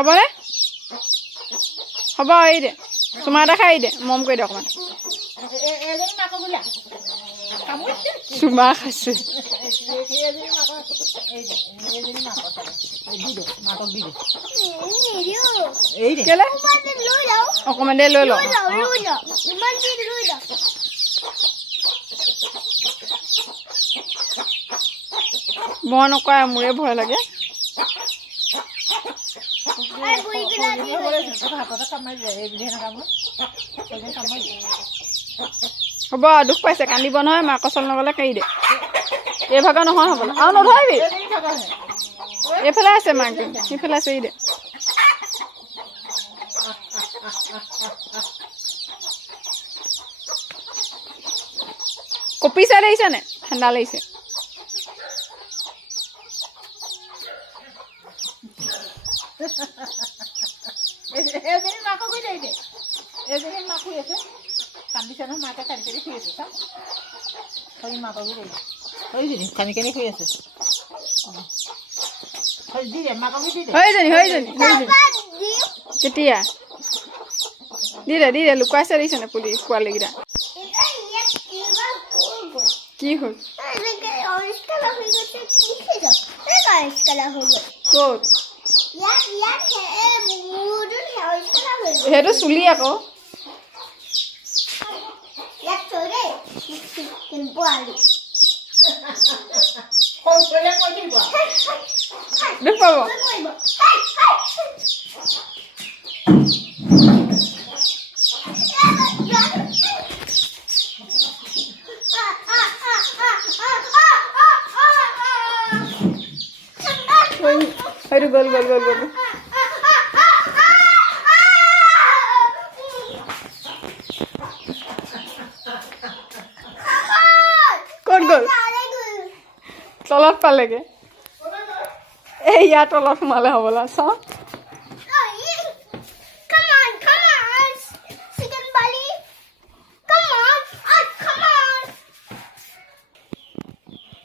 হ'বনে হ'ব এই দে চুমা এটা খাই দে মম কৰি দে অকণমান চুমা খাইছে অকণমান দে লৈ ল মই নকৰা মোৰে ভয় লাগে হ'ব দুখ পাইছে কান্দিব নহয় মাকৰ চল নগলে কাঢ়ি দে এই ভাগৰ নহয় হ'বলৈ আৰু নধৰিবি এইফালে আছে মাকটো সেইফালে আছে দে কপি চাই লাগিছে নে ঠাণ্ডা লাগিছে কেতিয়া দি দে লুকুৱাইছে দিছে নে পুলি পোৱালিকেইটা কি হ'ল ক'ত সেইটো চুলি আকৌ দুখ পাব হয়তো গ'ল ক'ত গ'ল তলত পালেগে এই ইয়াৰ তলত সোমালে হ'বলা চাওঁ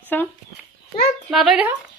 চাওঁ নাটৰি দেখা